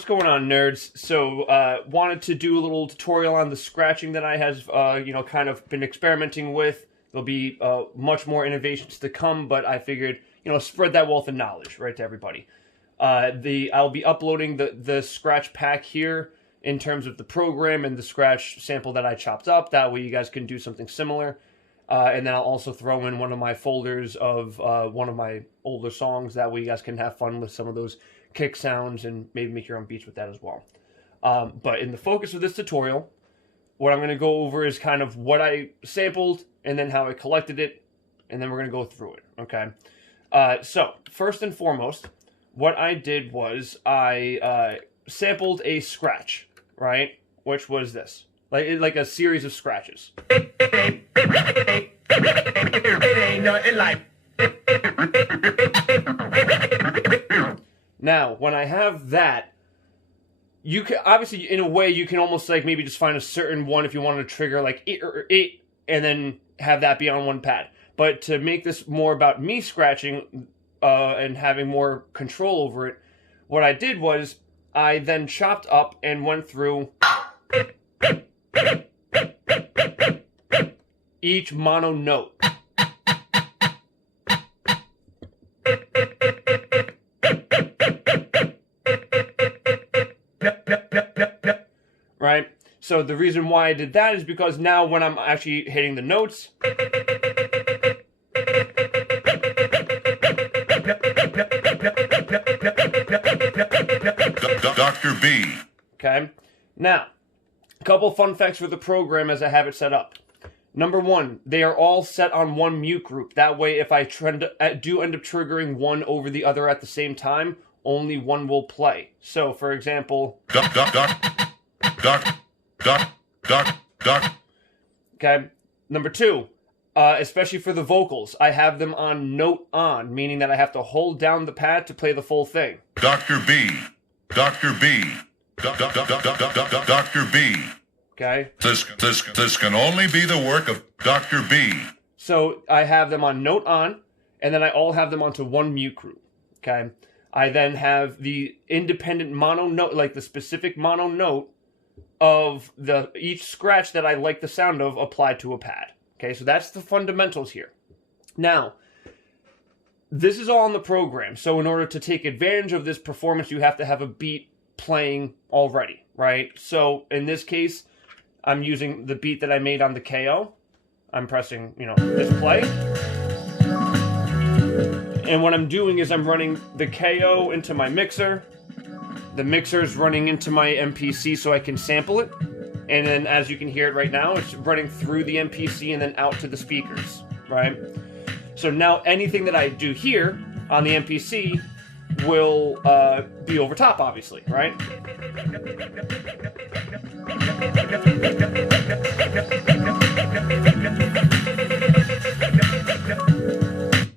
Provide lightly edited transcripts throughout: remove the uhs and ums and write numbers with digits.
what's going on, nerds? So, wanted to do a little tutorial on the scratching that I have, kind of been experimenting with. There'll be much more innovations to come, but I figured, spread that wealth of knowledge, right, to everybody. I'll be uploading the scratch pack here in terms of the program and the scratch sample that I chopped up. That way you guys can do something similar. And then I'll also throw in one of my folders of one of my older songs. That way you guys can have fun with some of those kick sounds and maybe make your own beats with that as well. But in the focus of this tutorial, what I'm going to go over is kind of what I sampled and then how I collected it, and then we're going to go through it, okay? So, first and foremost, what I did was I sampled a scratch, right? Which was this. Like a series of scratches. Now, when I have that, you can obviously, in a way, you can almost like maybe just find a certain one if you want to trigger like 8 or 8, and then have that be on one pad. But to make this more about me scratching and having more control over it, what I did was I then chopped up and went through each mono note. Right? So the reason why I did that is because now when I'm actually hitting the notes, Dr. B. Okay? Now, a couple fun facts for the program as I have it set up. Number one, they are all set on one mute group. That way, if I do end up triggering one over the other at the same time, only one will play. So, for example... Okay, number two, especially for the vocals, I have them on note on, meaning that I have to hold down the pad to play the full thing. Dr. B. Dr. B. Dr. B. Okay? This can only be the work of Dr. B. So I have them on note on, and then I all have them onto one mute group. Okay? I then have the independent mono note, like the specific mono note of each scratch that I like the sound of applied to a pad. Okay, so that's the fundamentals here. Now, this is all in the program, so in order to take advantage of this performance, you have to have a beat playing already, right? So in this case, I'm using the beat that I made on the KO. I'm pressing, this play. And what I'm doing is I'm running the KO into my mixer. The mixer's running into my MPC so I can sample it. And then as you can hear it right now, it's running through the MPC and then out to the speakers, right? So now anything that I do here on the MPC will be over top, obviously, right?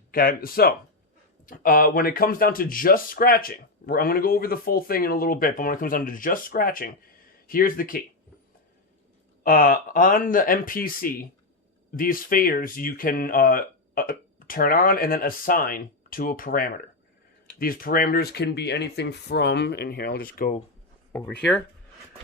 Okay, so when it comes down to just scratching, I'm going to go over the full thing in a little bit, but when it comes down to just scratching, here's the key. On the MPC, these faders you can turn on and then assign to a parameter. These parameters can be anything from, and here I'll just go over here.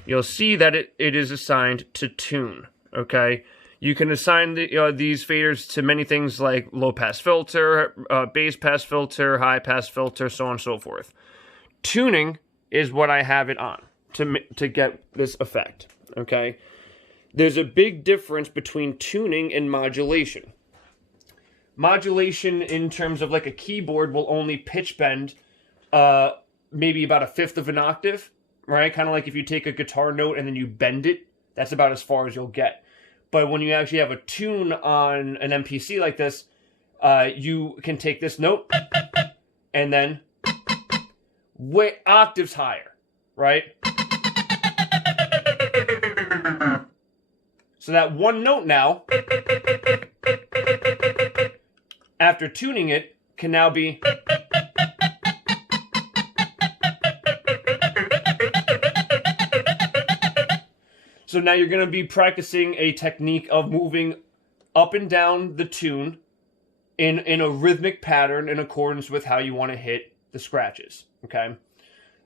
You'll see that it is assigned to tune, okay? You can assign these faders to many things like low pass filter, bass pass filter, high pass filter, so on and so forth. Tuning is what I have it on to get this effect, okay? There's a big difference between tuning and modulation. Modulation in terms of like a keyboard will only pitch bend maybe about 1/5 of an octave, right? Kind of like if you take a guitar note and then you bend it, that's about as far as you'll get. But when you actually have a tune on an MPC like this, you can take this note and then way octaves higher, right? So that one note now, after tuning it, can now be... So now you're going to be practicing a technique of moving up and down the tune in a rhythmic pattern in accordance with how you want to hit the scratches, okay?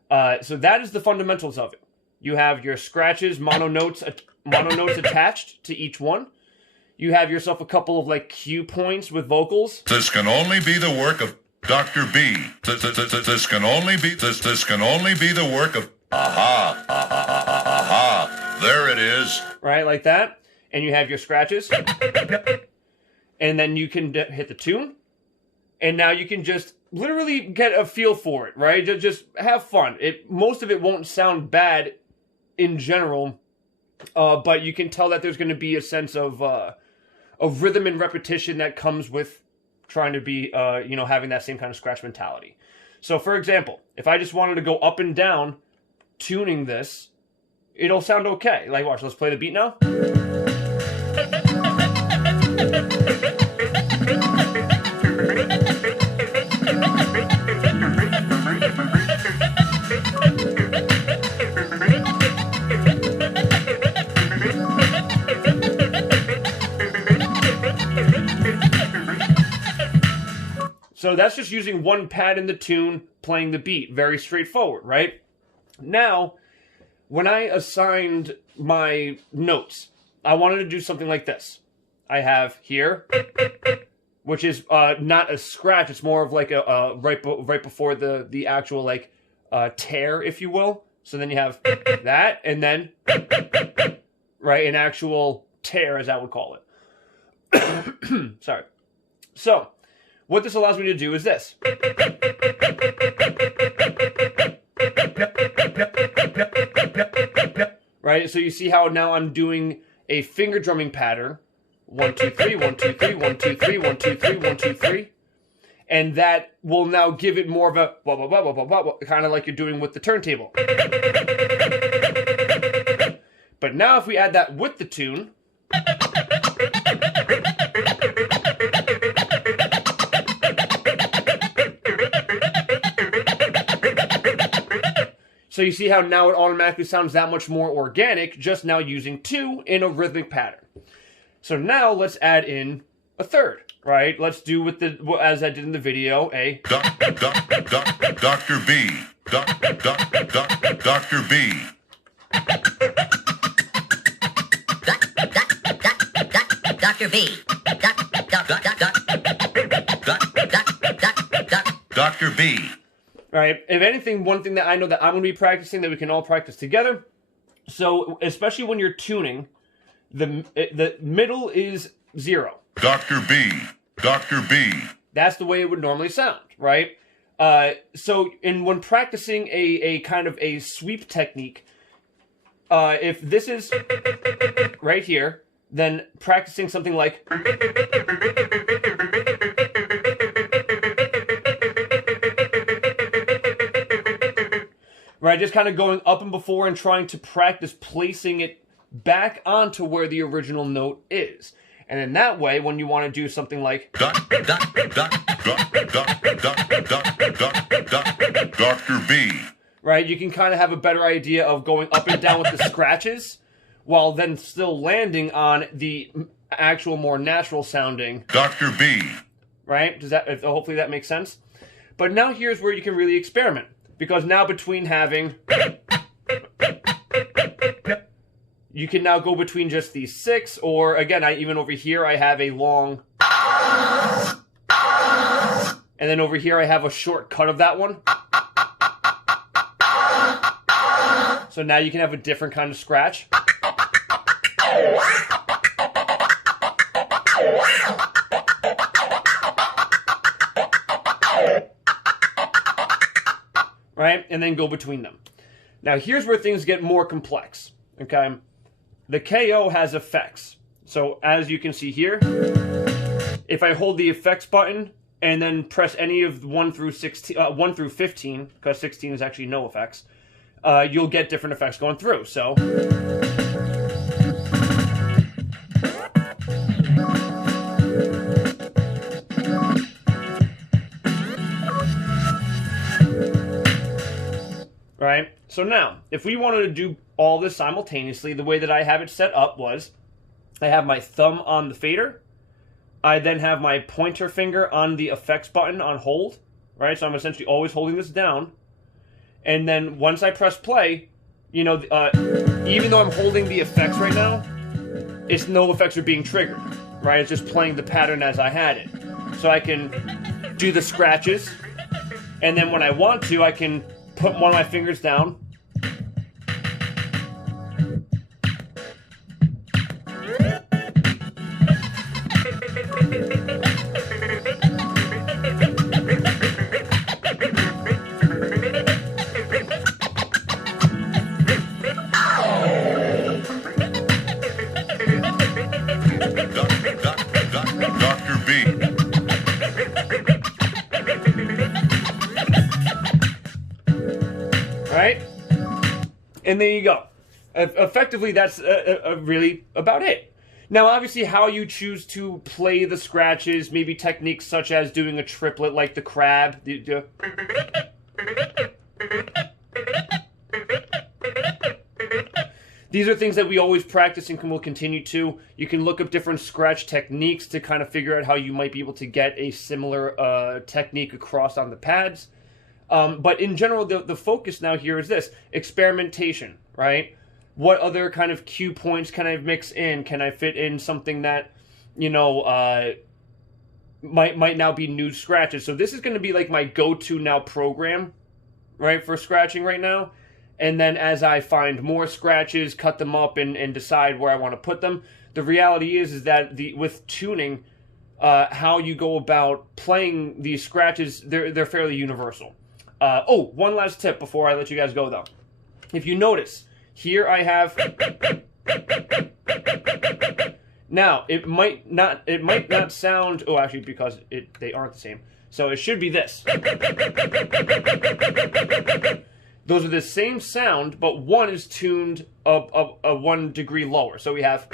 So that is the fundamentals of it. You have your scratches, mono notes attached to each one. You have yourself a couple of like cue points with vocals. This can only be the work of Dr. B. This can only be the work of aha. There it is. Right, like that. And you have your scratches. And then you can hit the tune. And now you can just literally get a feel for it, right? Just have fun. Most of it won't sound bad in general, but you can tell that there's going to be a sense of rhythm and repetition that comes with trying to be, having that same kind of scratch mentality. So, for example, if I just wanted to go up and down tuning this, it'll sound okay. Like, watch, let's play the beat now. So that's just using one pad in the tune, playing the beat. Very straightforward, right? Now, when I assigned my notes, I wanted to do something like this. I have here, which is not a scratch. It's more of like a right before the actual like tear, if you will. So then you have that, and then right, an actual tear, as I would call it. Sorry. So what this allows me to do is this. Right? So you see how now I'm doing a finger drumming pattern. 1, 2, 3, 1, 2, 3, 1, 2, 3, 1, 2, 3, 1, 2, 3. And that will now give it more of a blah, blah, blah, blah, blah, blah, kind of like you're doing with the turntable. But now if we add that with the tune, so you see how now it automatically sounds that much more organic, just now using 2 in a rhythmic pattern. So now let's add in a third, right? Let's do with the, as I did in the video, a Dr. B. Dr. B. Dr. B. Dr. B. Right? If anything, one thing that I know that I'm going to be practicing that we can all practice together. So, especially when you're tuning, the middle is 0. Dr. B. Dr. B. That's the way it would normally sound, right? So, when practicing a kind of a sweep technique, if this is right here, then practicing something like right, just kind of going up and before and trying to practice placing it back onto where the original note is. And in that way, when you want to do something like Dr. B. right, you can kind of have a better idea of going up and down with the scratches while then still landing on the actual more natural sounding Dr. B. right? Does that, hopefully that makes sense? But now here's where you can really experiment. Because now between having, you can now go between just these 6, or again, even over here I have a long, and then over here I have a short cut of that one. So now you can have a different kind of scratch. Right? And then go between them. Now, here's where things get more complex. Okay? The KO has effects. So, as you can see here, if I hold the effects button and then press any of 1 through 15, because 16 is actually no effects, you'll get different effects going through. So, right? So now, if we wanted to do all this simultaneously, the way that I have it set up was, I have my thumb on the fader, I then have my pointer finger on the effects button on hold, right? So I'm essentially always holding this down, And then once I press play, you know, even though I'm holding the effects right now, it's no effects are being triggered, right? It's just playing the pattern as I had it. So I can do the scratches, and then when I want to, I can put one of my fingers down. Dr. B. Right? And there you go. Effectively, that's really about it. Now, obviously, how you choose to play the scratches, maybe techniques such as doing a triplet like the crab. These are things that we always practice and will continue to. You can look up different scratch techniques to kind of figure out how you might be able to get a similar technique across on the pads. But in general, the focus now here is this: experimentation, right? What other kind of cue points can I mix in? Can I fit in something that, you know, might now be new scratches? So this is going to be like my go-to now program, right, for scratching right now. And then as I find more scratches, cut them up and decide where I want to put them. The reality is that with tuning, how you go about playing these scratches, they're fairly universal. One last tip before I let you guys go, though. If you notice, here I have... Now, it might not sound... Oh, actually, because they aren't the same. So it should be this. Those are the same sound, but one is tuned a 1 degree lower. So we have...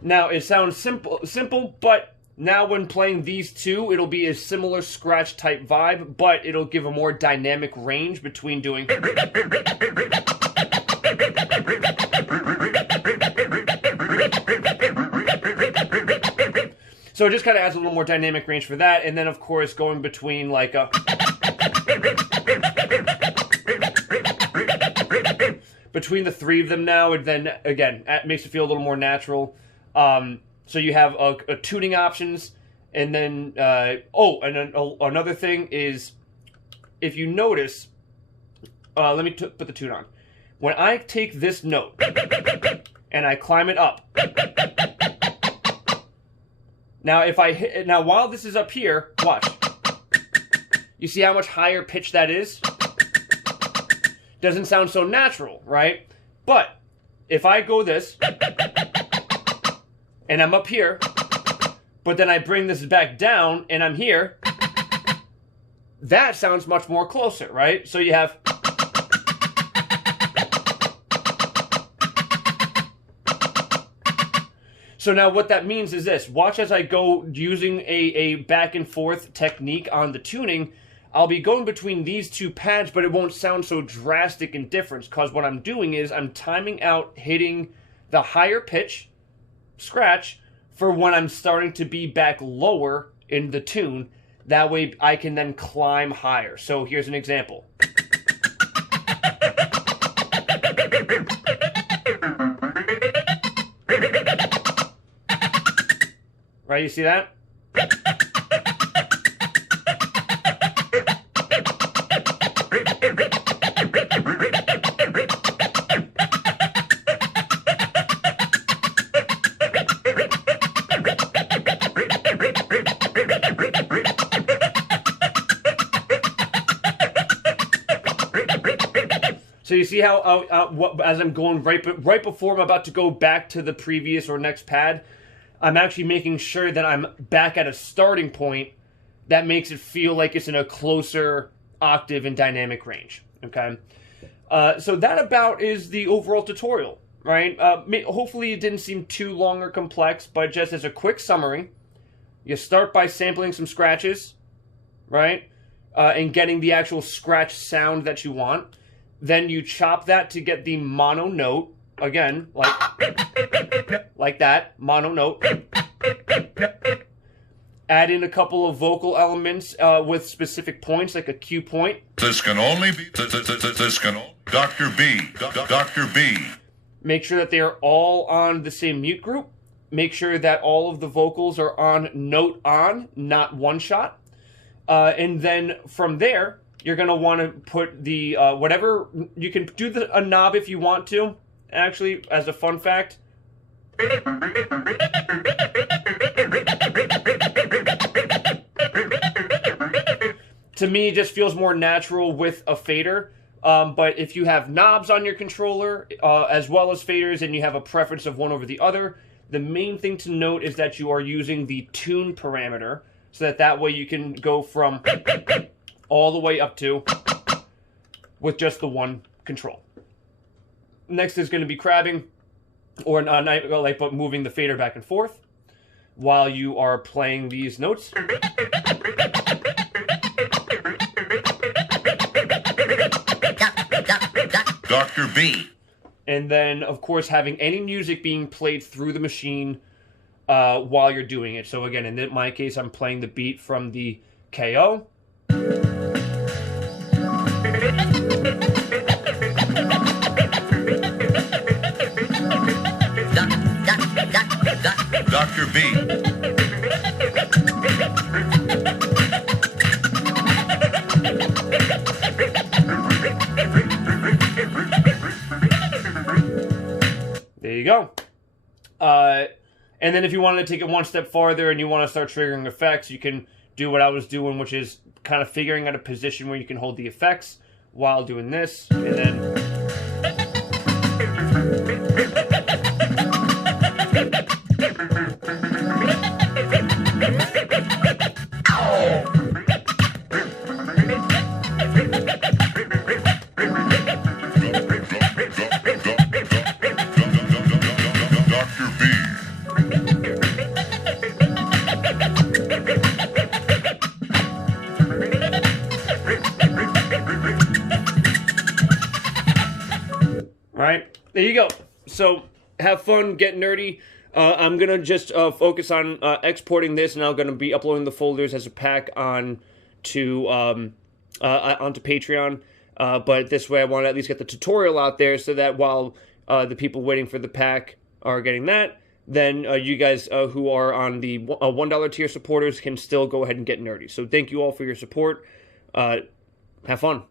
Now, it sounds simple, but now when playing these two, it'll be a similar scratch type vibe, but it'll give a more dynamic range between doing... So it just kind of adds a little more dynamic range for that, and then of course going between like a... Between the three of them now, and then again, it makes it feel a little more natural. So you have a tuning options, and then another thing is, if you notice, let me put the tune on. When I take this note and I climb it up, now while this is up here, watch. You see how much higher pitch that is? Doesn't sound so natural, right? But if I go this, and I'm up here, but then I bring this back down, and I'm here, that sounds much more closer, right? So you have... So now what that means is this. Watch as I go using a back and forth technique on the tuning. I'll be going between these two pads, but it won't sound so drastic in difference, because what I'm doing is I'm timing out hitting the higher pitch scratch for when I'm starting to be back lower in the tune. That way I can then climb higher. So here's an example. Right, you see that? So you see how as I'm going right before I'm about to go back to the previous or next pad, I'm actually making sure that I'm back at a starting point that makes it feel like it's in a closer octave and dynamic range. Okay, so that about is the overall tutorial, right? Hopefully it didn't seem too long or complex, but just as a quick summary, you start by sampling some scratches, right? And getting the actual scratch sound that you want. Then you chop that to get the mono note, again, like that, mono note. Add in a couple of vocal elements with specific points, like a cue point. This can only be Dr. B. Dr. B. Make sure that they are all on the same mute group. Make sure that all of the vocals are on note on, not one shot. And then from there, you're going to want to put the whatever. You can do a knob if you want to. Actually, as a fun fact. To me, it just feels more natural with a fader. But if you have knobs on your controller, as well as faders, and you have a preference of one over the other, the main thing to note is that you are using the tune parameter, so that way you can go from all the way up to with just the one control. Next is going to be crabbing, or but moving the fader back and forth while you are playing these notes. Dr. B. And then, of course, having any music being played through the machine while you're doing it. So again, in my case, I'm playing the beat from the KO. Dr. B. There you go. And then if you wanted to take it one step farther and you want to start triggering effects, you can do what I was doing, which is kind of figuring out a position where you can hold the effects while doing this, and then... Right, there you go. So have fun, get nerdy. I'm gonna just focus on exporting this, and I'm gonna be uploading the folders as a pack onto Patreon. But this way, I want to at least get the tutorial out there, so that while the people waiting for the pack are getting that, then you guys who are on the $1 tier supporters can still go ahead and get nerdy. So thank you all for your support. Have fun.